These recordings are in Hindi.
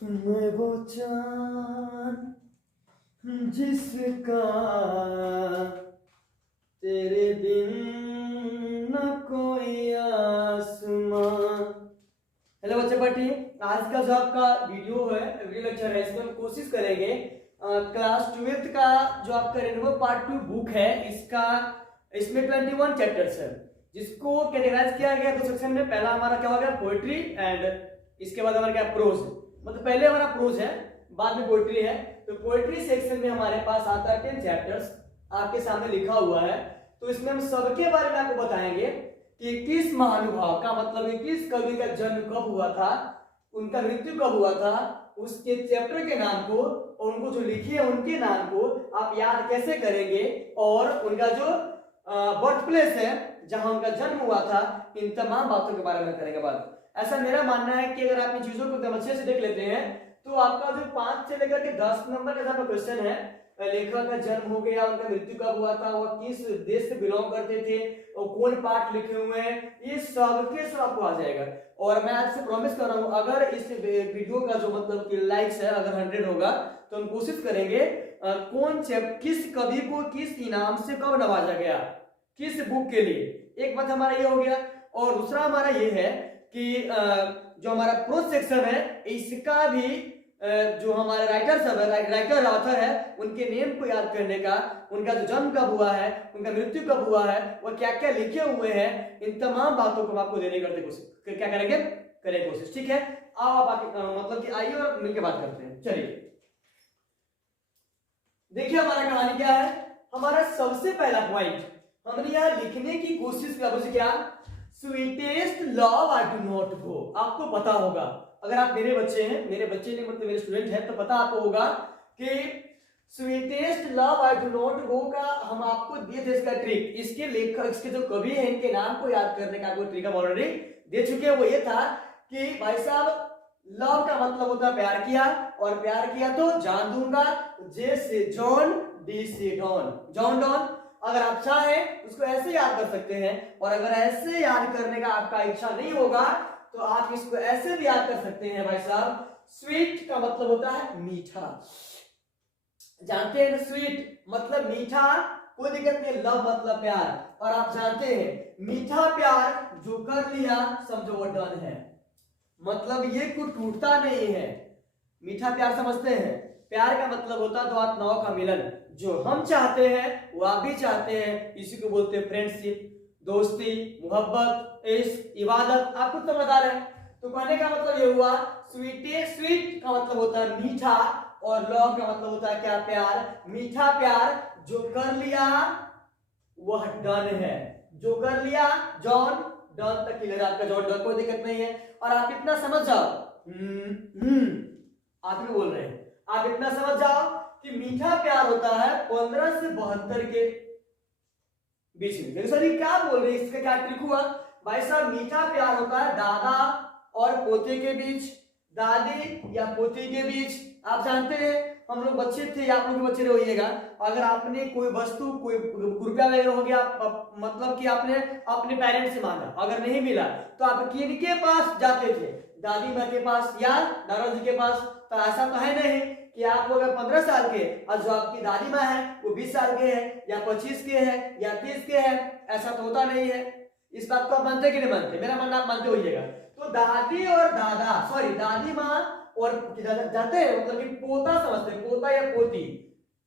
मैं वो चांद जिसका तेरे बिन न कोई आसमां। हेलो बच्चे पार्टी, आज का जो आपका वीडियो लेक्चर है, इसमें हम कोशिश करेंगे क्लास 12th का जो आपका रेनबो पार्ट 2 बुक है, इसमें 21 चैप्टर्स है, जिसको कैटेगराइज किया गया दो सेक्शन में। पहला हमारा क्या हो गया, पोएट्री, एंड इसके बाद हमारा क्या, प्रोज। मतलब पहले हमारा प्रोज है, बाद में पोएट्री है। तो पोएट्री सेक्शन में हमारे पास आता है 10 चैप्टर्स, आपके सामने लिखा हुआ है। तो इसमें हम सबके बारे में आपको बताएंगे कि किस महानुभाव का, मतलब किस कवि का जन्म कब हुआ था, उनका मृत्यु कब हुआ था, उसके चैप्टर के नाम को और उनको जो लिखे हैं उनके नाम को आप याद कैसे करेंगे, और उनका जो बर्थ प्लेस है जहां उनका जन्म हुआ था, इन तमाम बातों के बारे में करेंगे बात। ऐसा मेरा मानना है कि अगर आप इन चीजों को एकदम अच्छे से देख लेते हैं तो आपका जो 5 से लेकर के 10 नंबर का क्वेश्चन है, लेखक का जन्म हो गया, उनका मृत्यु कब हुआ था, वह किस देश से बिलोंग करते थे और कौन पार्ट लिखे हुए हैं, ये सब के सब आपको आ जाएगा। और मैं आज से प्रॉमिस कर रहा हूं, अगर इस वीडियो का जो मतलब कि लाइक्स है अगर 100 होगा तो हम कोशिश करेंगे किस कवि को किस इनाम से कब नवाजा गया, किस बुक के लिए। एक बात हमारा ये हो गया, और दूसरा हमारा ये है कि जो हमारा प्रोज सेक्शन है, इसका भी जो हमारे राइटर ऑथर है, उनके नेम को याद करने का, उनका जो जन्म कब हुआ है, उनका मृत्यु कब हुआ है, वो क्या क्या लिखे हुए हैं, इन तमाम बातों को हम आपको देने करते कोशिश क्या करेंगे, करें कोशिश। ठीक है, आओ आप मतलब कि आइए और मिलकर बात करते हैं। चलिए देखिए हमारा कहानी क्या है। हमारा सबसे पहला पॉइंट हमने यहाँ लिखने की कोशिश कर, क्या, sweetest love I do not go. आपको पता होगा, अगर आप मेरे बच्चे हैं, मेरे बच्चे नहीं मतलब मेरे स्टूडेंट हैं, तो पता आपको होगा कि sweetest love I do not go का हम आपको दिए थे इसका ट्रिक। इसके लेखक, इसके जो कवि हैं, इनके नाम को याद करने का आपको ट्रिक हम ऑलरेडी दे चुके हैं। वो ये था कि भाई साहब, लव का मतलब होता है प्यार किया, और प्यार किया तो जान दूंगा, जे से जॉन, डी से डॉन, जॉन डॉन। अगर आप चाहें उसको ऐसे याद कर सकते हैं, और अगर ऐसे याद करने का आपका इच्छा नहीं होगा तो आप इसको ऐसे भी याद कर सकते हैं भाई साहब। स्वीट का मतलब होता है मीठा, जानते हैं, स्वीट मतलब मीठा, कोई दिक्कत नहीं। लव मतलब प्यार, और आप जानते हैं मीठा प्यार जो कर लिया समझो वो डन है, मतलब ये कुछ टूटता नहीं है। मीठा प्यार समझते हैं, प्यार का मतलब होता है दो आत्माओं का मिलन। जो हम चाहते हैं वो आप भी चाहते हैं, इसी को बोलते हैं फ्रेंडशिप, दोस्ती, मोहब्बत, इश्क, इबादत। आप खुद समझदार हैं। तो कहने का मतलब ये हुआ, स्वीट का मतलब होता है मीठा, और लव का मतलब होता है क्या, प्यार। मीठा प्यार जो कर लिया वह डन है, जो कर लिया जॉन डन तक ही आपका जॉन डन, कोई दिक्कत नहीं है। और आप इतना समझ जाओ, आप भी बोल रहे हैं, आप इतना समझ जाओ कि मीठा प्यार होता है 15 से 72 के बीच में। सर ये क्या बोल रहे हैं, इसका क्या ट्रिक हुआ भाई साहब? मीठा प्यार होता है दादा और पोते के बीच, दादी या पोती के बीच। आप जानते हैं हम लोग बच्चे थे या आप लोग बच्चे रहिएगा, अगर आपने कोई वस्तु, कोई रुपया वगैरह हो गया, मतलब कि आपने अपने पेरेंट्स से मांगा, अगर नहीं मिला तो आप किनके पास जाते थे? दादी माँ के पास या दादाजी के पास। तो ऐसा तो है नहीं कि आप लोग 15 साल के और जो आपकी दादी माँ है वो 20 साल के हैं या 25 के हैं या 30 के हैं, ऐसा तो होता नहीं है। इस बात को आप मानते कि नहीं मानते? मेरा मानना आप मानते होइएगा। तो दादी और दादा, सॉरी दादी माँ और जाते हैं, मतलब कि पोता समझते हैं, पोता या पोती,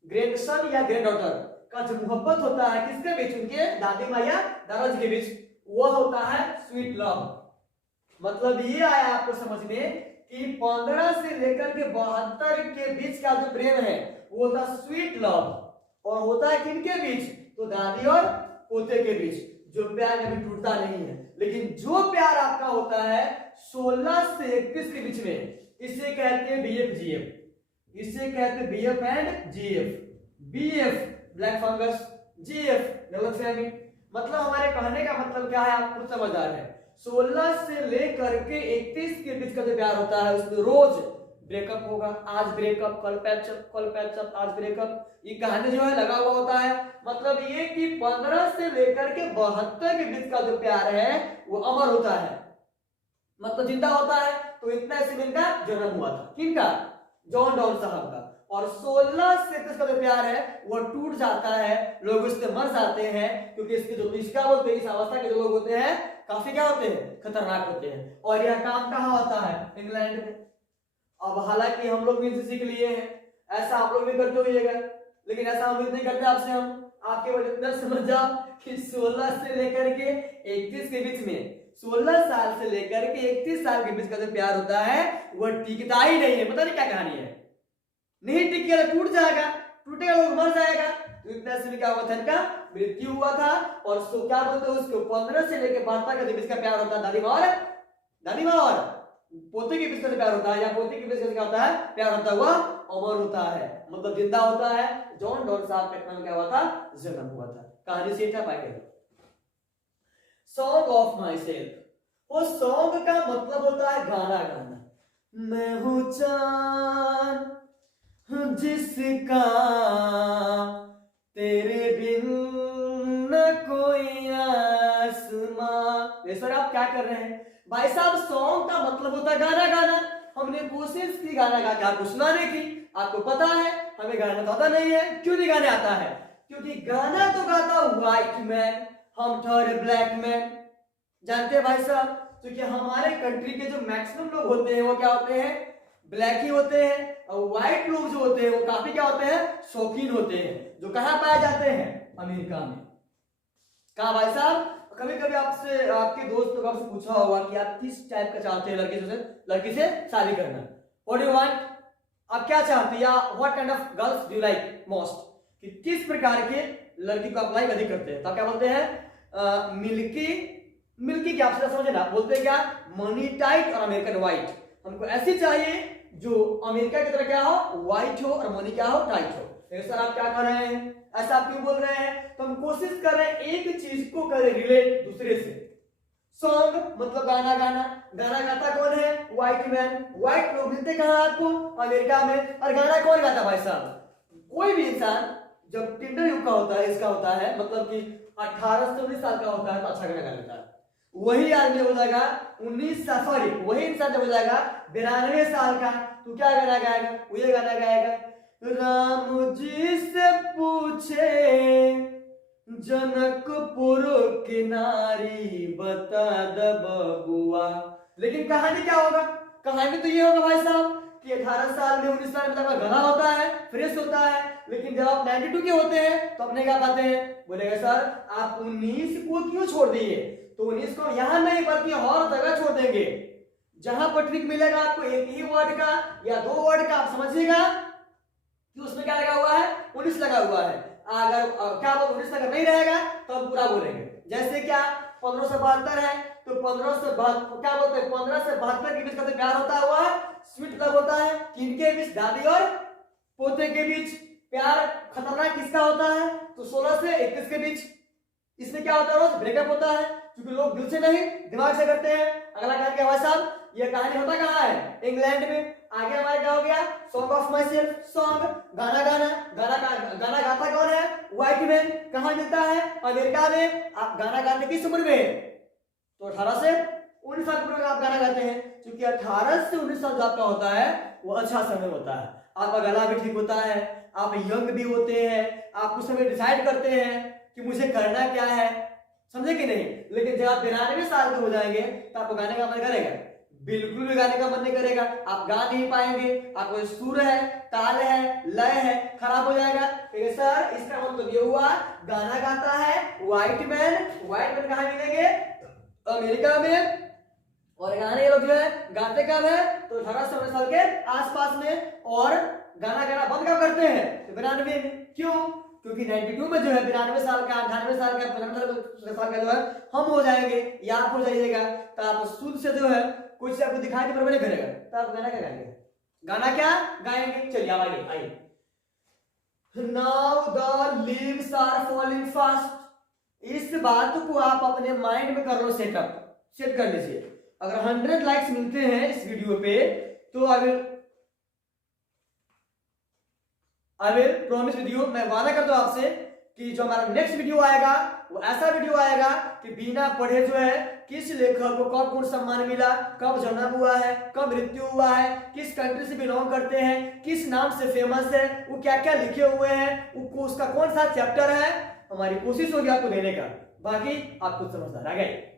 ग्रैंडसन या ग्रैंडडॉटर का जो मोहब्बत होता है किसके बीच, उनके दादी माँ या दादाजी के बीच, वह होता है स्वीट लव। मतलब ये आया आपको समझ में कि 15 से लेकर के 72 के बीच का जो प्रेम है वो होता है स्वीट लव, और होता है किनके बीच? तो दादी और पोते के बीच, जो प्यार कभी टूटता नहीं है। लेकिन जो प्यार आपका होता है 16 से 31 के बीच में, इसे कहते हैं बीएफ जीएफ, इसे कहते हैं BF and GF. BF black fungus, GF गलतफहमी। मतलब हमारे कहने का मतलब क्या है, आप खुद समझदार है। 16 से लेकर के 31 के बीच का जो प्यार होता है उसमें रोज ब्रेकअप होगा, आज ब्रेकअप, कल पैचअप, कल पैचअप, आज ब्रेकअप, ये कहानी जो है लगा हुआ होता है। मतलब ये कि 15 से लेकर के 72 के बीच का जो प्यार है वो अमर होता है, मतलब जिंदा होता है। तो इतना ईस्वी में इनका जन्म हुआ था। किनका? जॉन डॉन साहब का। और 1637 का जो प्यार है वो टूट जाता है, लोग इससे मर जाते हैं, क्योंकि इसके जो इसका बोलते हैं, इस अवस्था के जो लोग होते हैं काफी क्या होते हैं, खतरनाक होते हैं। और यह काम कहाँ होता है? इंग्लैंड में। अब हालांकि हम लोग भी इनसे सीख लिए हैं, ऐसा आप लोग भी करते होइएगा, लेकिन ऐसा हम नहीं करते आपसे। हम आपके वजह इतना समझ जाओ कि 16 से लेकर के 31 के बीच में, 16 साल से लेकर के 31 साल के बीच का जो प्यार होता है वो टिकता ही नहीं है। पता नहीं क्या कहानी है, नहीं टिकेगा, टूट जाएगा, टूटेगा, लोग मर जाएगा। तो इतना से क्या हुआ था, इनका मृत्यु हुआ था। और सो क्या बोलते हैं उसको, 15 से लेकर 72 के बीच का प्यार होता है दादी माँ और पोते के बीच का प्यार होता है, या पोते के बीच का क्या होता है, प्यार होता है, वह अमर होता है, मतलब जिंदा होता है। जॉन डॉन साहब का नाम क्या हुआ था, जन्म हुआ था। कहानी से क्या पाएंगे? सॉन्ग ऑफ माई सेल्फ, वो सॉन्ग का मतलब होता है गाना गाना। मैं हूं चांद जिसका तेरे बिन न कोई आसमां। सर आप क्या कर रहे हैं भाई साहब? सॉन्ग का मतलब होता है गाना गाना। हमने कोशिश की गाना गा के आपको सुनाने की, आपको पता है हमें गाना तो आता नहीं है। क्यों नहीं गाने आता है? क्योंकि गाना तो गाता व्हाइट मैन, हम थर्ड ब्लैक मैन। जानते हैं भाई साहब, क्योंकि हमारे कंट्री के जो मैक्सिमम लोग होते हैं वो क्या होते हैं, ब्लैक ही होते हैं। और व्हाइट लोग जो होते हैं वो काफी क्या होते हैं, शौकीन होते हैं, जो कहां पाए जाते हैं, अमेरिका में। कहा भाई साहब? कभी कभी आपसे आपके दोस्त लोग आपसे पूछा होगा कि आप किस टाइप का चाहते हैं लड़की से शादी करना, व्हाट डू यू वांट, आप क्या चाहते हैं, या what kind of girls do you like most, कि किस प्रकार के लड़की को आप लाइक अधिक करते हैं। तो आप क्या बोलते हैं, मिल्की क्या, आप समझे ना, बोलते हैं क्या, मनी टाइट और अमेरिकन व्हाइट। हमको ऐसी चाहिए जो अमेरिका की तरह क्या हो, व्हाइट हो, और मनी क्या हो, टाइट हो। सर आप क्या कर रहे हैं, ऐसा आप क्यों बोल रहे हैं? तो हम कोशिश कर रहे हैं एक चीज को करें रिलेट दूसरे से। सॉन्ग मतलब गाना गाना, गाना गाता कौन है, व्हाइट मैन। व्हाइट लोग मिलते कहां आपको, अमेरिका में। और गाना कौन गाता भाई साहब? कोई भी इंसान जब टिंडर युग का होता है, इसका होता है मतलब कि 18 से 19 साल का होता है तो अच्छा गाना गा लेता है। वही आदमी हो जाएगा 19 साल, सॉरी वही इंसान जब हो जाएगा 92 साल का, तो क्या गाना गाएगा, वो ये गाना गाएगा, राम जी से पूछे जनकपुर की नारी बता द बबुआ। लेकिन कहानी क्या होगा, कहानी तो ये होगा भाई साहब कि 18 साल में 19 साल में तक गला होता है, फ्रेश होता है। लेकिन जब आप 92 के होते हैं तो अपने क्या पाते हैं, बोलेगा सर आप 19 को क्यों छोड़ दिए? तो 19 को यहां नहीं बल्कि हर जगह छोड़ देंगे। जहां पर ट्रिक मिलेगा आपको एक ही वर्ड का या 2 वर्ड का, आप समझिएगा कि उसमें क्या लगा हुआ है, 19 लगा हुआ है। अगर क्या बोल 19 अगर नहीं रहेगा तो हम पूरा बोलेंगे। जैसे क्या 1572 है तो 15 से क्या बोलते हैं, 15 से 72 के बीच का जो प्यार होता है वह स्वीट लव होता है। किनके बीच, दादी और पोते के बीच। प्यार खतरनाक किसका होता है, तो 16 से 21 के बीच। इसमें क्या होता है, रोज ब्रेकअप होता है, क्योंकि लोग दिल से नहीं दिमाग से करते हैं। अगला कहानी क्या भाई साहब, ये कहानी होता कहाँ है, इंग्लैंड में। आगे हमारे क्या हो गया, song of my self, song गाना गाना, गाना गाता कौन है, व्हाइट मैन। कहाँ मिलता है, अमेरिका में। आप गाना गाते किस उम्र में, तो 18 से 19 साल की उम्र में आप गाना गाते हैं। क्योंकि 18 से 19 साल जो आपका होता है वो अच्छा समय होता है, आपका गला भी ठीक होता है, आप यंग भी होते हैं, आप उस समय डिसाइड करते हैं कि मुझे करना क्या है, समझे कि नहीं। लेकिन जब आप 92 साल के हो जाएंगे तो आपको गाने का मन करेगा, बिल्कुल भी गाने का मन नहीं करेगा, आप गा नहीं पाएंगे। आपको सुर है, ताल है, लय है, खराब हो जाएगा। सर इसका मतलब ये हुआ गाना गाता है व्हाइट मैन। व्हाइट मैन कहाँ मिलेंगे, अमेरिका में। और गाने ये लोग जो है गाते कब है, तो 18 से 19 साल के आसपास में। और गाना गाना बंद कब करते हैं, तो 92 में। क्यों, क्योंकि 92 में जो है 92 साल का, 98 साल का, 95 साल का जो है हम हो जाएंगे या आप हो जाइएगा। तो आप शुद्ध से जो है कुछ आपको दिखाई नहीं करेगा, तो आप गाना क्या गाएंगे, गाना क्या गाएंगे। चलिए आइए आइए। Now the leaves are falling fast. इस बात को आप अपने माइंड में कर लो, सेट कर लीजिए। अगर 100 लाइक्स मिलते हैं इस वीडियो पे तो I will promise with you, मैं वादा करता हूं आपसे कि जो हमारा नेक्स्ट वीडियो आएगा वो ऐसा वीडियो आएगा कि बिना पढ़े जो है किस लेखक को कब कौन सम्मान मिला, कब जन्म हुआ है, कब मृत्यु हुआ है, किस कंट्री से बिलोंग करते हैं, किस नाम से फेमस है, वो क्या क्या लिखे हुए हैं, उसका कौन सा चैप्टर है, हमारी कोशिश होगी आपको देने का। बाकी आपको समझदार आ गए।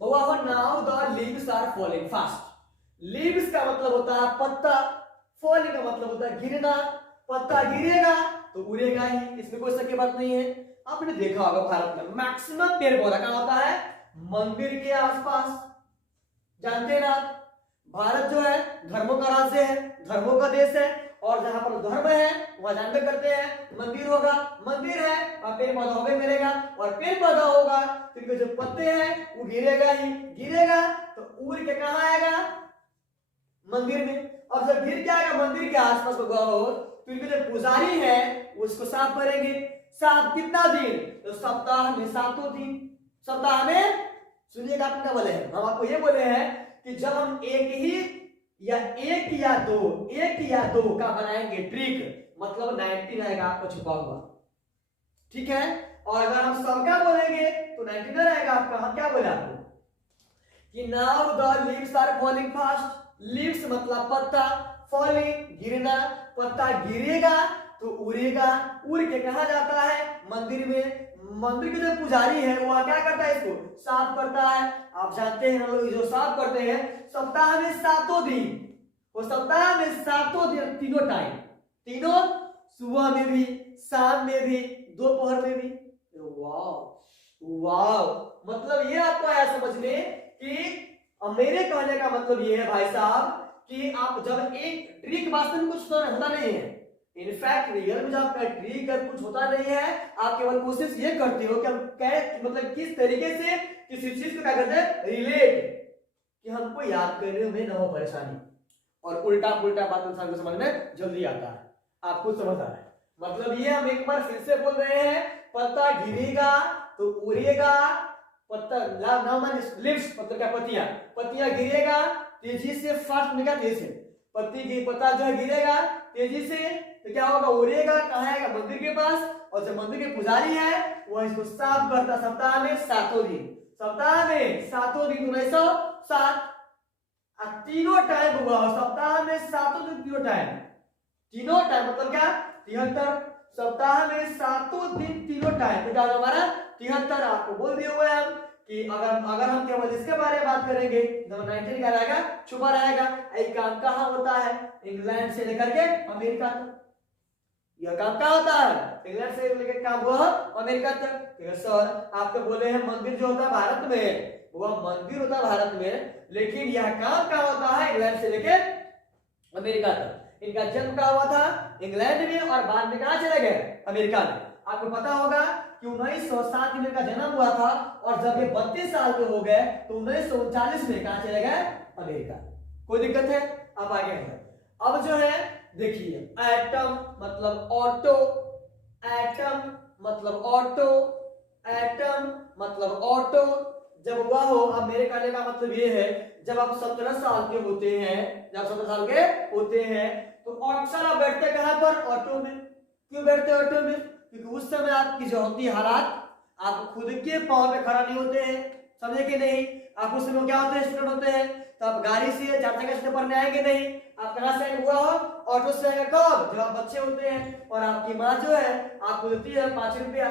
Now the leaves are falling fast. Leaves का मतलब होता है पत्ता, फॉलिंग का मतलब होता है गिरना। पत्ता गिरेगा तो उड़ेगा ही, इसमें कोई शक की बात नहीं है। आपने देखा होगा भारत में मैक्सिमम पेड़ पौधा कहां होता है, मंदिर के आसपास। जानते हैं ना, भारत जो है धर्मों का राज्य है, धर्मों का देश है, और जहां पर धर्म है वहां जानते करते हैं मंदिर होगा, मंदिर है वहां पेड़ पौधा होगा मिलेगा, और पेड़ पौधा होगा तो जो पत्ते हैं वो गिरेगा ही, गिरेगा तो उड़ के कहां आएगा, मंदिर में। अब जब गिर के आएगा मंदिर के आसपास तो इनके जो पुजारी है वो उसको साफ करेंगे। साफ कितना दिन, तो सप्ताह में 7 दिन। सप्ताह में सुनिएगा, आप क्या बोले हैं, हम आपको ये बोले हैं कि जब हम एक या दो का बनाएंगे ट्रिक, मतलब 19 रहेगा आपका छुपा हुआ, ठीक है। और अगर हम सबका बोलेंगे तो 19 रहेगा आपका। हम क्या बोले आपको कि now the leaves are falling fast. Leaves मतलब पत्ता, फॉलिंग गिरना, पत्ता गिरेगा तो उड़ेगा, उड़ के कहा जाता है मंदिर में। मंदिर के जो पुजारी है वो क्या करता है, इसको साफ करता है। आप जानते हैं हम लोग जो साफ करते हैं सप्ताह में 7 दिन, वो सप्ताह में 7 दिन, तीनों टाइम, तीनों, सुबह में भी, शाम में भी, दोपहर में भी। वाह वाह, मतलब ये आपको आया समझने कि मेरे कहने का मतलब ये है भाई साहब कि आप जब एक ट्रिक वास्तव में कुछ होता नहीं है, इनफैक्ट रियल में जब आपका ट्रिक कुछ होता नहीं है, आप केवल कोशिश ये करते हो कि हम मतलब किस तरीके से किसी चीज को क्या करते हैं, रिलेट, कि हमको याद करने में ना हो परेशानी, और उल्टा पुल्टा बात इंसान को समझ में जल्दी आता है। आपको समझ आ रहा है, मतलब ये हम एक बार फिर से बोल रहे हैं, पत्ता गिरेगा तो उड़ेगा, पत्ता नाम लिव्स मतलब क्या, पत्तियां, पत्तियां गिरेगा तेजी से, फास्ट निकल तेजी से, पत्ती की पत्ता जो है गिरेगा तेजी से तो क्या होगा, उड़ेगा, कहां आएगा, मंदिर के पास। और जो मंदिर के पुजारी है वो इसको साफ करता सप्ताह में 7 दिन, सप्ताह में 7 दिन, 1907, तीनों टाइम हुआ, सप्ताह में 7 दिन, तीनों टाइम, तीनों टाइम मतलब क्या, 73, सप्ताह में 7 दिन, तीनों टाइम, तो क्या हमारा 73। आपको बोल दिए हुए हम कि अगर हम केवल इसके बारे में बात करेंगे तो 19 क्या रहेगा, छुपा रहेगा। यह काम कहाँ होता है, इंग्लैंड से लेकर के अमेरिका तक। यह काम कहाँ होता है, इंग्लैंड से लेकर काम हुआ अमेरिका तक। सर आप तो बोले हैं मंदिर जो होता है भारत में, वह मंदिर होता है भारत में, लेकिन यह काम कहाँ होता है, इंग्लैंड से लेकर अमेरिका तक। इनका जन्म कहाँ हुआ था, इंग्लैंड में, और बाद में कहाँ चले गए, अमेरिका में। आपको पता होगा कि 1907 में इनका जन्म हुआ था, और जब ये 32 साल के हो गए तो 1939 में कहां चले गए, अमेरिका। कोई दिक्कत है, आप आगे हैं। अब जो है देखिए, एटम मतलब ऑटो, एटम मतलब ऑटो, एटम मतलब ऑटो, जब हुआ हो, अब मेरे कहने का मतलब ये है, जब आप 17 साल के होते हैं, जब 17 साल के होते हैं तो अक्सर आप बैठते कहां पर, ऑटो में। क्यों बैठते ऑटो में, क्योंकि उस समय आपकी जो होती है हालात, आप खुद के पांव पे खड़ा नहीं होते हैं, समझे कि नहीं। आप उस समय क्या होते हैं, स्टूडेंट होते हैं, तो आप गाड़ी से 4 चक्के से पढ़ने आएंगे नहीं, आप कहां से हुआ हो, ऑटो से आएंगे। कब, जब आप बच्चे होते हैं, और आपकी माँ जो है आपको देती है 5 रुपया,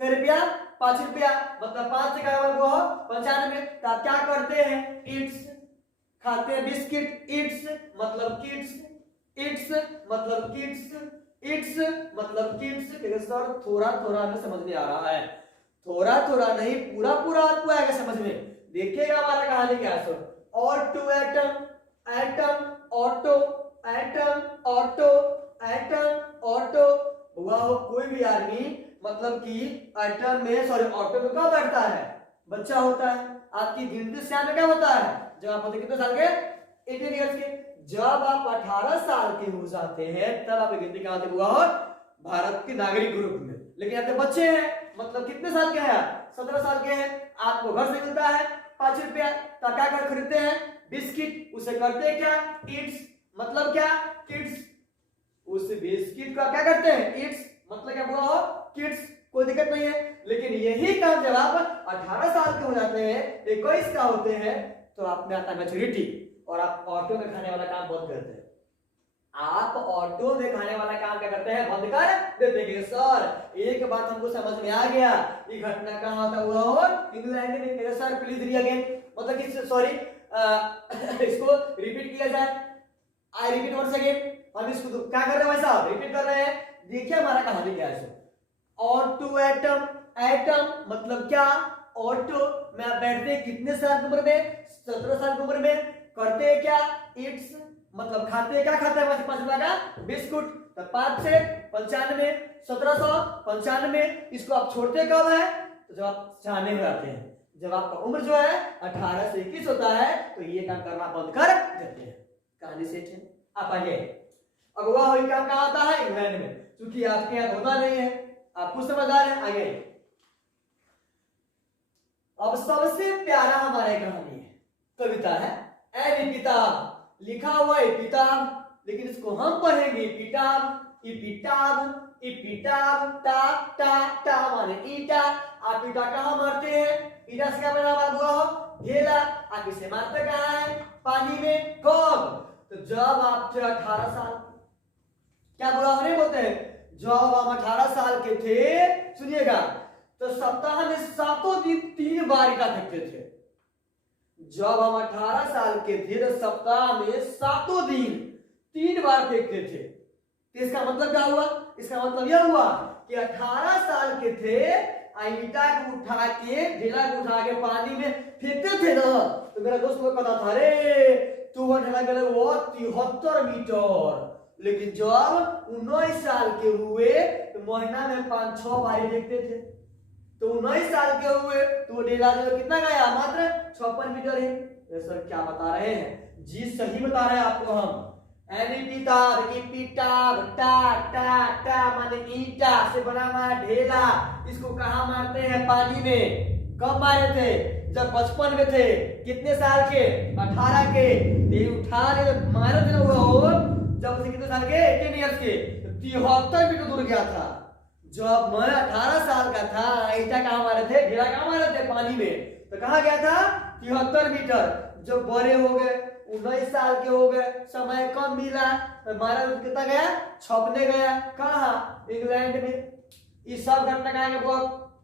कै रुपया, 5 रुपया, मतलब 5 से क्या हुआ 95। तो आप क्या करते हैं, ईट्स खाते हैं, बिस्किट, ईट्स मतलब किड्स, ईट्स मतलब किड्स, इट्स मतलब किड्स। सर थोड़ा थोड़ा हमें समझ में आ रहा है, थोड़ा थोड़ा नहीं, पूरा पूरा आपको आएगा समझ में। देखिएगा हमारा कहानी क्या है। Auto atom, atom auto, atom auto, atom auto. हुआ हो कोई भी आदमी, मतलब कि एटम में, सॉरी ऑटो में कब बैठता है, बच्चा होता है। आपकी गिनती से क्या होता है, जब आप होते कितने साल के, 18 ईयर्स के। जब आप 18 साल के हो जाते हैं तब आप गिनती कहां तक हुआ हो, भारत के नागरिक ग्रुप में। लेकिन आपके बच्चे हैं, मतलब कितने साल के हैं, 17 साल के हैं, आपको घर से मिलता है 5 रुपया, तो क्या कर खरीदते हैं, बिस्किट। उसे करते हैं क्या, ईट्स मतलब क्या, किड्स। उस बिस्किट का क्या करते हैं, ईट्स मतलब क्या बोला हो, किड्स, कोई दिक्कत नहीं है। लेकिन यही काम जब आप 18 साल के हो जाते हैं, 21 का होते हैं, तो आप में आता है मैच्योरिटी, और आप ऑटो में खाने वाला काम बंद करते हैं। आप ऑटो में खाने वाला काम क्या करते हैं, बंद कर देते हैं। सर एक बात हमको समझ में आ गया, ये घटना कहाँ होता हुआ हो, इंग्लैंड में। सर प्लीज री अगेन, मतलब कि सॉरी इसको रिपीट किया जाए, आई रिपीट वंस अगेन। हम इसको क्या कर रहे हैं भाई साहब, रिपीट कर रहे हैं। देखिए हमारा कहानी क्या है। ऑटो एटम, एटम मतलब क्या, ऑटो में आप बैठते हैं कितने साल की उम्र में, 17 साल की उम्र में। करते हैं क्या, इट्स मतलब खाते हैं, क्या खाते हैं, 5 रुपए का बिस्कुट। तो 5 से 95, 1795। इसको आप छोड़ते कब है, तो जब आप जाने में आते हैं, जब आपका उम्र जो है 18 से 21 होता है, तो ये काम करना बंद कर देते हैं। कहानी सेट है। आप आगे, अगवा हुई काम कहाँ होता है, इंग्लैंड में, क्योंकि आपके यहाँ होता नहीं है। आप कुछ समझदार हैं। आगे अब सबसे प्यारा हमारे कहानी है, कविता है एन किताब, लिखा हुआ है किताब, लेकिन इसको हम पढ़ेंगे पिटाब, इपिटाब, इपिटाब, टा टा टा माने ईटा। आप ईटा कहाँ मारते हैं, ईटा से क्या बना हुआ हो, ढेला। आप इसे मारते कहाँ है, पानी में। कब, तो जब आप थे 18 साल। क्या बुरा होने बोलते हैं, जब हम 18 साल के थे, सुनिएगा, तो सप्ताह में 7 दिन 3 बार ईटा फेंकते थे। जब हम 18 साल के थे, तो सप्ताह में 7 दिन 3 बार फेंकते थे। तो इसका मतलब क्या हुआ, इसका मतलब यह हुआ कि 18 साल के थे, ईटा को उठा के, ढेला को उठा के पानी में फेंकते थे ना। तो मेरा दोस्त को पता था, अरे तू ढेला गए वो 73 मीटर। लेकिन जब 19 साल के हुए, तो महीना में 5-6 बार फेंकते थे। तो 19 साल के हुए, तो वो ढेला जो कितना गया, मात्र 56 मीटर है। सर क्या बता रहे हैं जी, सही बता रहे हैं आपको हम। एनिपिताब, इपिटाब, टा टा टा माने ईटा से बना हुआ ढेला। इसको कहाँ मारते हैं, पानी में। कब मारे थे, जब बचपन में थे। कितने साल के, 18 के। ये उठा ले मारे थे ना वो, जब से कितने साल के, 18 ईयर्स के, 73 मीटर दूर गया था। जब मैं 18 साल का था, ईटा कहाँ मारे थे, ढेला कहाँ मारे थे, पानी में। तो कहाँ गया था, 73 मीटर। जब बड़े हो गए, 19 साल के हो गए, समय कम मिला, तो हमारा कितना गया, छपने गया। कहाँ, इंग्लैंड में। इस सब घटना कहाँ है,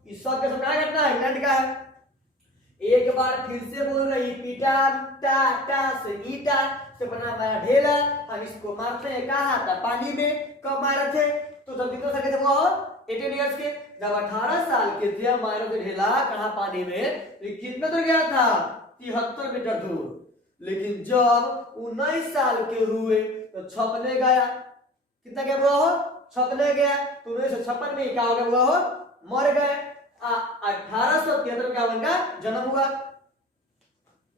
इस सब के सब कहाँ घटना है, इंग्लैंड का है। एक बार फिर से बोल रही, पीटा टा टा से ईटा से बना हमारा ढेला। हम इसको मारते हैं कहाँ था, पानी में। कब मारे थे, तो जब कितने साल के थे, वो 18 इयर्स के। जब 18 साल के थे, हमारा ढेला कहाँ, पानी में। कितना दूर गया था, 73 मीटर दूर। लेकिन जब 19 साल के हुए, तो छपने गया। कितना क्या हुआ हो, छपने गया। तो 1956 में क्या हो गया, हुआ हो, मर गए। 1873 का जन्म हुआ।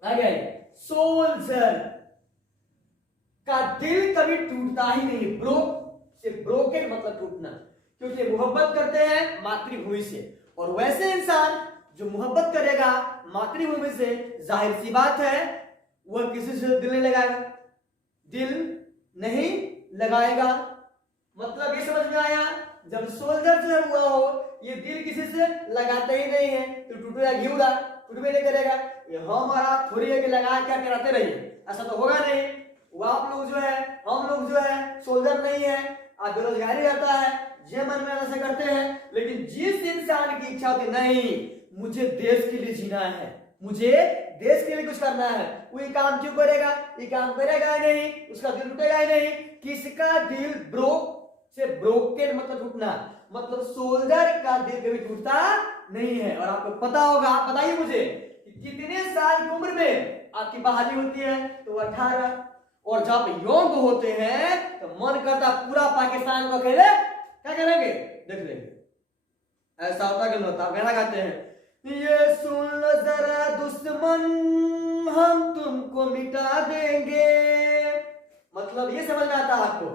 आगे, सोल्जर का दिल कभी टूटता ही नहीं। ब्रोक से, ब्रोकन मतलब टूटना, क्योंकि मोहब्बत करते हैं मातृभूमि से। और वैसे इंसान जो मोहब्बत करेगा मातृभूमि से, जाहिर सी बात है वह किसी से दिल नहीं लगाएगा, दिल नहीं लगाएगा। मतलब ये समझ में आया, जब सोल्जर जो हुआ हो, ये दिल किसी से लगाते ही नहीं है, तो टूटेगा घिउरा, टूटबे नहीं करेगा। ये हमारा थोड़ी है कि लगा क्या कराते रहिए, ऐसा तो होगा नहीं। वो आप लोग जो है, हम लोग जो है, सोल्जर नहीं है, आप बेरोजगारी रहता है, जे मन में ऐसा करते हैं। लेकिन जिस इंसान की इच्छा होती नहीं, मुझे देश के लिए जीना है, मुझे देश के लिए कुछ करना है, वो ये काम क्यों करेगा, ये काम करेगा ही नहीं, उसका दिल टूटेगा ही नहीं। किसका दिल ब्रोक से, ब्रोकन मतलब टूटना, मतलब सोल्जर का दिल कभी टूटता नहीं है। और आपको पता होगा, आप बताइए मुझे कि कितने साल की उम्र में आपकी बहाली होती है, तो 18। और जब यंग होते हैं, तो मन करता पूरा पाकिस्तान को अकेले क्या करेंगे, देख लेंगे। ऐसा होता कि होता, आप गाना गाते हैं, ये सुन लो जरा दुश्मन, हम तुमको मिटा देंगे। मतलब ये समझ में आता है आपको,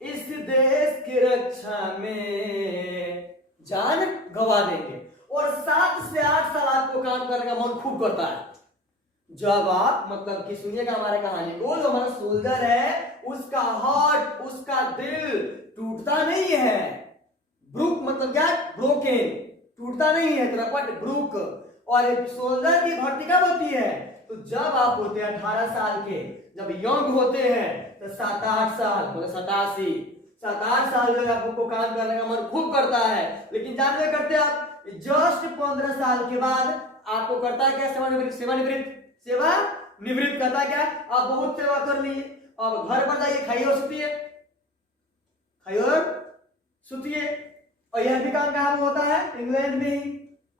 इस देश की रक्षा में जान गवा देंगे। और 7 से 8 साल आपको काम करने का मन खूब करता है, जब आप मतलब कि सुनिएगा हमारे कहानी को, जो हमारा सोल्जर है उसका हार्ट, उसका दिल टूटता नहीं है। ब्रूक मतलब क्या? ब्रोकन, टूटता नहीं है, तरपट ब्रूक। और सोल्जर की भर्ती कब होती है? तो जब आप होते हैं 18 साल के, जब यंग होते हैं तो 7-8 साल मतलब 87 7-8 साल में आपको काम करने का मन खूब करता है, लेकिन जानते करते आप जस्ट 15 साल के बाद आपको करता है क्या? सेवा निवृत्त करता क्या? आप बहुत सेवा कर लिए, अब घर पर जाइए, खाइए और सुतिए, खाइए और सुतिए। और यह भी काम कहाँ होता है? इंग्लैंड में ही।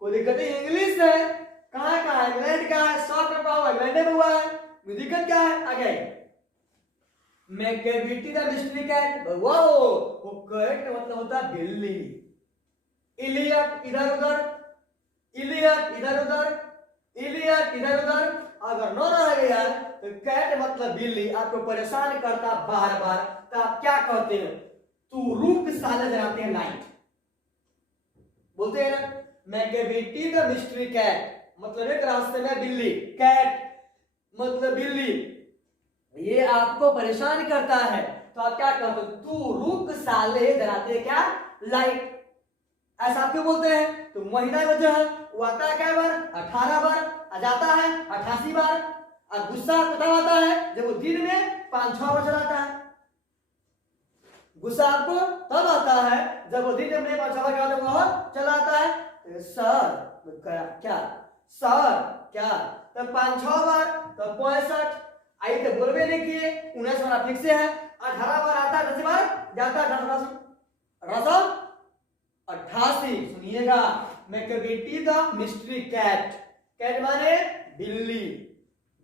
कोई दिक्कत नहीं, इंग्लिश है, कहाँ का है? इंग्लैंड का है, शॉर्ट में हुआ इंग्लैंड में हुआ है, दिक्कत क्या है? आगे मैकबेटी द मिस्ट्री कैट, वो कैट मतलब होता है बिल्ली। इलियट इधर उधर, इलियट इधर उधर, इलियट इधर उधर, अगर नो रह गया तो कैट मतलब बिल्ली आपको परेशान करता बार बार, तो आप क्या कहते हैं? तू रुक साले, जलाते हैं लाइट, बोलते हैं ना। मैकबेटी द मिस्ट्री कैट मतलब एक रास्ते में बिल्ली, कैट मतलब बिल्ली, ये आपको परेशान करता है, तो आप क्या कहते हो? तू रुक साले, जलाते क्या? लाइट। ऐसा आप क्यों बोलते हैं? तो महीना वजह है, वो आता है क्या बार? 18 बार, आ जाता है 88 बार। और गुस्सा कब आता है? जब वो दिन में 5-6 बार चलाता है। गुस्सा आपको तब आता है जब वो दिन में 5-6 बार चलाता है। सर क्या? सर क्या? तब 5-6 बार, तब 65 आई तो बोलवे नहीं किए, 19 बार फिक्स है, 18 बार आता है, 10 बार जाता है, 88। सुनिएगा, मैकबेटी द मिस्ट्री कैट, कैट माने बिल्ली,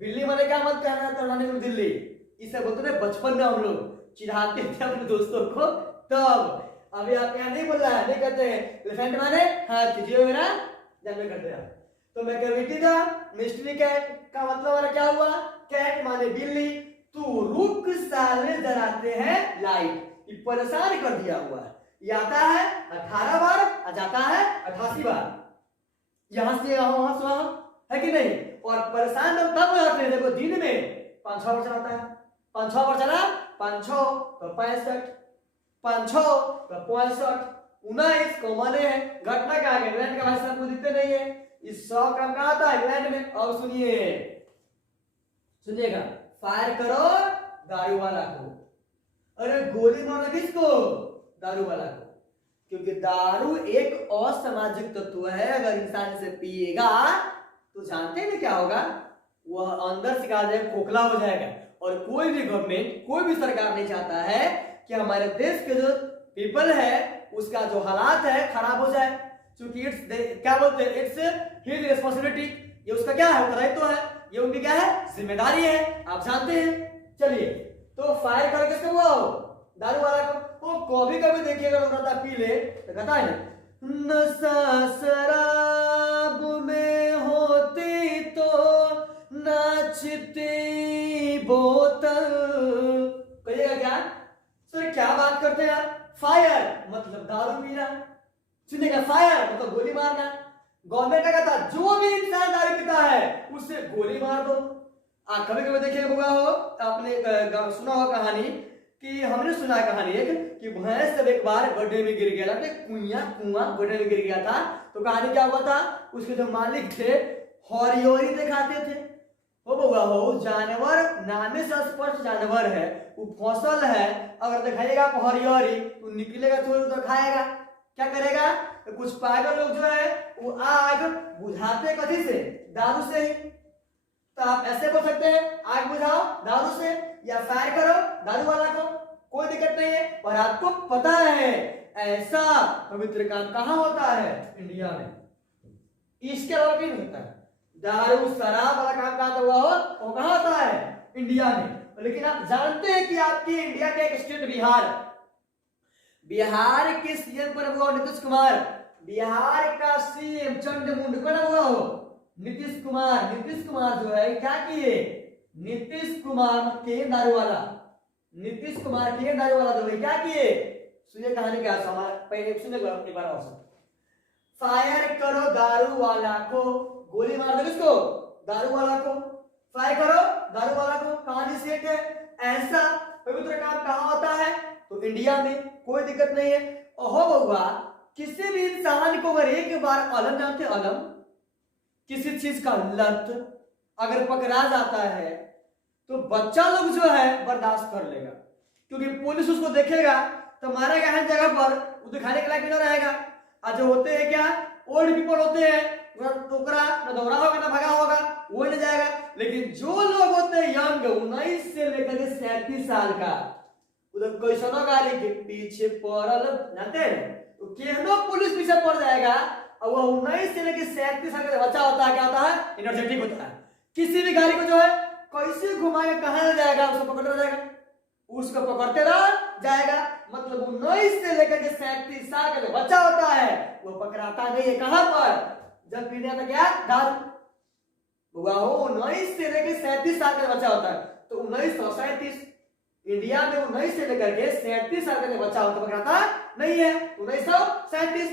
बिल्ली माने क्या? मत कहना तो दिल्ली, इसे बोलते हैं बचपन में हम लोग चिढ़ाते थे अपने दोस्तों को, तब। अभी आप यहाँ नहीं बोल रहा है, नहीं कहते हैं एलिफेंट माने हाथी, जियो मेरा जन्म करते हैं। तो मैकबेटी द मिस्ट्री कैट का मतलब हमारा क्या हुआ? कैट माने बिल्ली, तू रुक साले, जलाते हैं लाइट, ये परेशान कर दिया हुआ है। ये आता है 18 बार, आ जाता है 88 बार, यहां से वहां से वहां, है कि नहीं? और परेशान तब हो जाते हैं, देखो दिन में 5-6 बार चलाता है, 5-6 बार चला, 5-6 तो 65, 5-6 तो 65, 19 को माने है घटना का आगे इंग्लैंड का भाई साहब को दिखते नहीं है, इस 100 क्रम का आता है इंग्लैंड में। और सुनिएगा, फायर करो दारू वाला को, अरे गोली मारो किसको? दारू वाला को, क्योंकि दारू एक असामाजिक तत्व है, अगर इंसान इसे पिएगा तो जानते हैं क्या होगा? वह अंदर से खोखला हो जाएगा। और कोई भी गवर्नमेंट, कोई भी सरकार नहीं चाहता है कि हमारे देश के जो पीपल है उसका जो हालात है खराब हो जाए, क्योंकि इट्स क्या बोलते हैं, इट्स हिज रिस्पांसिबिलिटी, ये उसका क्या है? दायित्व है, ये उनकी क्या है? जिम्मेदारी है, आप जानते हैं। चलिए, तो फायर कर किसको हुआ हो? दारू वाला को। वो कभी कभी देखिएगा लोग रहता पी ले तो कहता है ना, नशा शराब में होती तो नाचती बोतल, कहिएगा क्या? सर क्या बात करते हैं यार? फायर मतलब दारू पीना, सुनिएगा, फायर मतलब गोली मारना। गवर्नमेंट का कहता जो भी इंसान दारू पीता है उससे गोली मार दो। कभी कभी देखिए होगा हो, आपने सुना हो कहानी कि हमने सुना है कहानी एक कि भैंस जब एक बार गड्ढे में गिर गया था, कुआं गड्ढे में गिर गया था, तो कहानी क्या हुआ था? उसके जो मालिक थे हरियोरी दिखाते थे, हो बउआ हो, जानवर नामे से स्पष्ट जानवर है, वो फसल है, अगर दिखाइएगा आप हरियोरी तो निकलेगा तो खाएगा, क्या करेगा? तो कुछ पागल लोग जो है वो आग बुझाते कथी से? दारू से ही। तो आप ऐसे बोल सकते हैं आग बुझाओ दारू से, या फायर करो दारू वाला को, कोई दिक्कत नहीं है। और आपको पता है ऐसा पवित्र काम कहां होता है? इंडिया में, इसके अलावा कहीं नहीं होता है। दारू शराब वाला काम कहां हुआ हो? वो कहां होता है? इंडिया में। लेकिन आप जानते हैं कि आपकी इंडिया के एक स्टेट बिहार के सीएम पर हुआ नीतीश कुमार, बिहार का सीएम चंडमुंड पर हुआ हो नीतीश कुमार। नीतीश कुमार जो है क्या किए? नीतीश कुमार के दारू वाला, नीतीश कुमार के दारू वाला जो है क्या किए? सुनिए कहानी क्या हमारा, पहले सुनिए एक बार और। फायर करो दारू वाला को, गोली मार दो किसको? दारू वाला को। फायर करो दारू वाला को, कहानी सेट है। ऐसा पवित्र काम कहाँ होता है? तो इंडिया में। कोई दिक्कत नहीं है। ओहो बउआ, किसी भी इंसान को अगर एक बार अलम जानते, अलम किसी चीज का लत अगर पकड़ा जाता है तो बच्चा लोग जो है बर्दाश्त कर लेगा, क्योंकि पुलिस उसको देखेगा तो मारेगा हर जगह पर, वो दिखाने के लायक नहीं रहेगा। आज जो होते हैं क्या, ओल्ड पीपल होते हैं, टोकरा न दौड़ा होगा ना भगा होगा, वो नहीं जाएगा। लेकिन जो लोग होते हैं यंग 19 से लेकर के 37 साल का, उधर कैसनो गाड़ी के पीछे पड़ल जानते हैं, तो केहनो पुलिस पीछे पड़ जाएगा। और वो 19 से लेकर 37 साल का बच्चा होता है, क्या होता है? एनर्जेटिक होता है। किसी भी गाड़ी को जो है कैसे घुमा के कहां ले जाएगा, उसको पकड़ जाएगा, उसको पकड़ते रह जाएगा। मतलब 19 से लेकर के 37 साल का जो बच्चा होता है वो पकड़ाता नहीं है। कहां पर? जब पीने में क्या दारू। हुआ हो 19 से लेकर 37 साल का बच्चा होता है, तो 1937 इंडिया में 19 से लेकर के 37 साल का जो बच्चा होता है पकड़ाता नहीं है। 1937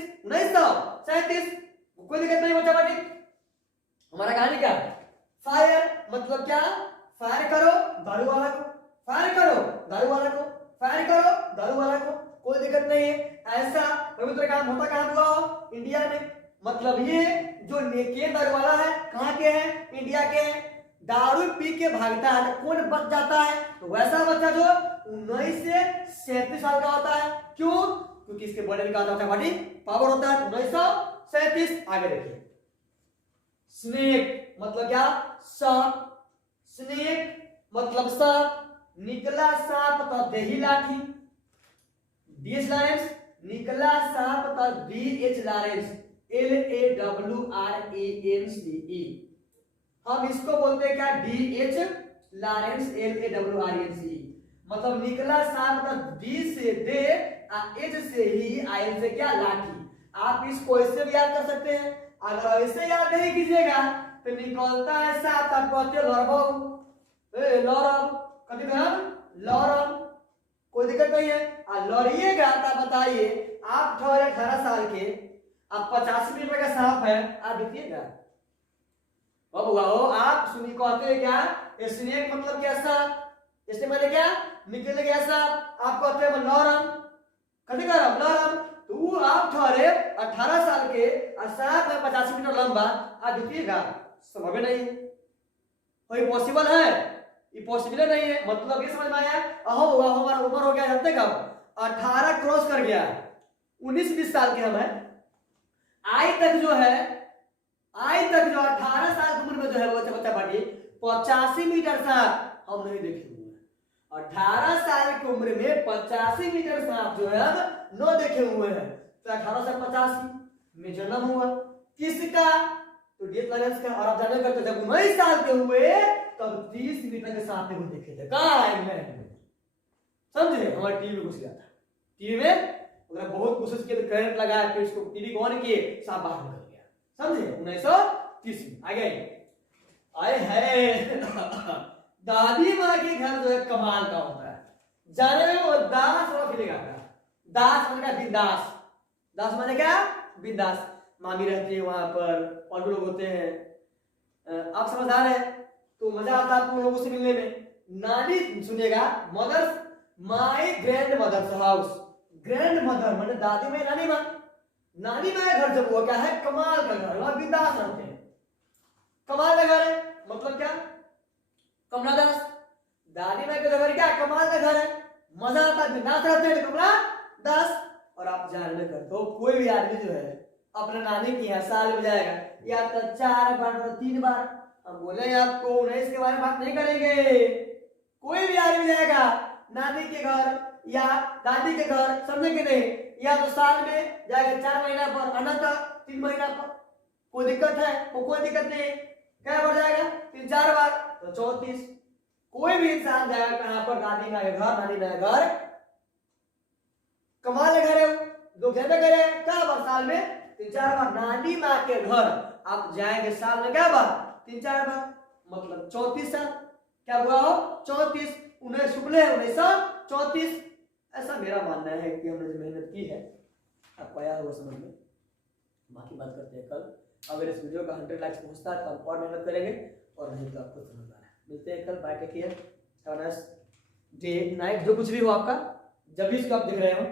कोई दिक्कत नहीं बच्चा बाटी। हमारा कहानी क्या? फायर मतलब क्या? फायर करो दारू वाला को, फायर करो दारू वाला को, फायर करो दारू वाला को, कोई दिक्कत नहीं है। ऐसा पवित्र काम होता कहां हुआ हो? इंडिया में। मतलब ये जो नेके दारू वाला है कहां के हैं? इंडिया के हैं। दारू पी के भागता है तो कौन बच जाता है? तो वैसा बच्चा जो 19 से 37 साल का होता है। क्यों? क्योंकि इसके बॉडी में क्या होता है? बॉडी पावर होता है। 1937 आगे देखिए। स्नेक मतलब क्या? सांप। स्नेक मतलब सांप। निकला सांप तो देही लाठी। डीएच लॉरेंस निकला सांप तो डीएच लॉरेंस LAWRENCE। हम इसको बोलते हैं क्या? DH Lawrence LAWRENCE। मतलब निकला सांप का डी से दे, एच से ही, आयल से क्या? लाठी। आप इसको ऐसे भी याद कर सकते हैं। अगर ऐसे याद नहीं कीजिएगा तो निकलता है सांप, आप कहते हैं लड़बो, लॉरम, कथी नाम? लॉरम। कोई दिक्कत नहीं है। लड़िएगा तो बताइए, आप 18 साल के, आप 85 मीटर का सांप है, आप देखिएगा अब हुआ हो। आप सुनी कहते हैं क्या? स्नेक मतलब क्या? सांप। इसने मैंने क्या? निकल गया सांप, आप कहते हैं लॉरम, कथी करम? लॉरम। तो आप 18 साल के और सांप है 85 मीटर लंबा, आप देखिएगा संभव नहीं है। कोई पॉसिबल है? ये पॉसिबल नहीं है। मतलब ये समझ में आया? अहो हमारा उम्र हो गया जानते कब? 18 क्रॉस कर गया, 19-20 साल के हम हैं। आज तक जो 18 साल की उम्र में जो है वो बच्चा पार्टी 85 मीटर सांप हम नहीं देखे हुए हैं। 18 साल की उम्र में 85 मीटर सांप जो है हम न देखे हुए हैं। तो 18 से 85 में जन्म हुआ किसका? तो डीएच लॉरेंस का। और आप जाने करते जब 19 साल के हुए तब 30 मीटर के सांप को देखे थे। कहां है इंग्लैंड में? समझे? हमारे टीवी में घुस गया था। टीवी में अगर बहुत कोशिश किए तो करंट लगाया, फिर उसको टीवी को ऑन किए, सांप बाहर निकल गया। समझे? 1930 में आगे आए है। दादी माँ के घर जो है कमाल का होता है। जाने में वो दास और फिर दास माने क्या? बिंदास। दास माने क्या? बिंदास। मामी रहती है वहां पर और लोग होते हैं। आप समझदार है तो मजा आता है आपको लोगों से मिलने में। नानी सुनिएगा, mother's my grand mother's house. Grand mother माने दादी माँ, नानी माँ। नानी माँ घर जब हुआ क्या है? कमाल का घर, वहां बिंदास रहते हैं। कमाल का घर है मतलब क्या? कमला दास। दादी माँ का घर क्या? कमाल का घर है, मजा आता है, बिंदास रहते हैं, कमला दास। और आप जानने करते हो कोई भी आदमी जो है अपने नानी की यहाँ साल में जाएगा या तो 4 बार तो 3 बार। अब बोले आपको 19 के बारे में बात नहीं करेंगे। कोई भी आदमी जाएगा नानी के घर या दादी के घर, समझे कि नहीं? या तो साल में जाएगा 4 महीना पर, अन्यथा 3 महीना पर। कोई दिक्कत है? कोई दिक्कत नहीं। क्या बार जाएगा? 3-4 बार तो 34। कोई भी इंसान जाएगा कहां पर? दादी माँ के घर, नानी माँ के घर। कमाल घर है, 2 घंटे करे क्या बार? साल में 3-4 बार। नानी माँ के घर आप जाएंगे साल में क्या बार? 3-4 बार, मतलब 34 साल। क्या हुआ हो? 34। उन्हें शुक्ल है 1934। ऐसा मेरा मानना है कि हमने जो मेहनत की है आपको आया होगा समझ में। बाकी बात करते हैं कल। अगर इस वीडियो का 100 लाइक्स पहुंचता है तो हम और मेहनत करेंगे, और नहीं तो आपको समझ आ रहा है। मिलते हैं कल, bye take care, day night जो कुछ भी हो आपका, जब भी इसको आप देख रहे हो